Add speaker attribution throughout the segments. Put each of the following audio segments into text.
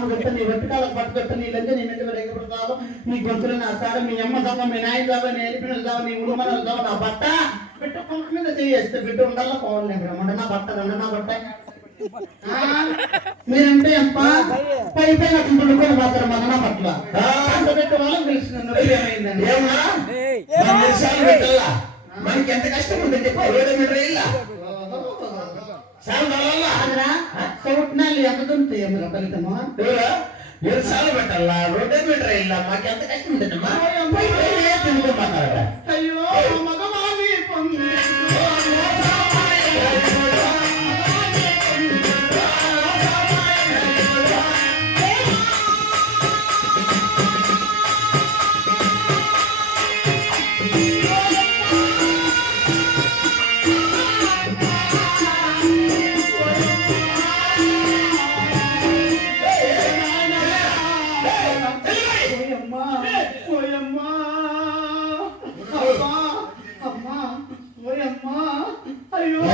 Speaker 1: కాలం నీ వెంటకాల పట్టు నీ లెంజ నీ మెంజ రేఖపడతావు నీ గొంతులు నా సారం మీ అమ్మ దావ మీ నాయన దావ నీ ఏడిపినలు దావ నీ నా బట్ట బిడ్డ కొండ మీద చేయేస్తే బిడ్డ ఉండాల పోవాలి బ్రహ్మండ నా బట్ట రెండు నా బట్ట మీరంటే అమ్మ పై పై నాకు పండుకొని మాత్రం మన పట్ల పెట్టే వాళ్ళని తెలిసిన ఏమైందండి ఏమా పది నిమిషాలు పెట్టాలా మనకి ఎంత కష్టం ఉందండి పదిహేడు మీటర్ వెళ్ళా స్వప్నాలు ఎంతుంటాయి ఫలితము ఏడు సార్లు పెట్టాలా రెండు మీటర్ వెళ్ళా మాకు ఎంత కష్టం ఉంటుందమ్మా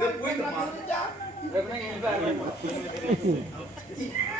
Speaker 1: good point, Mark.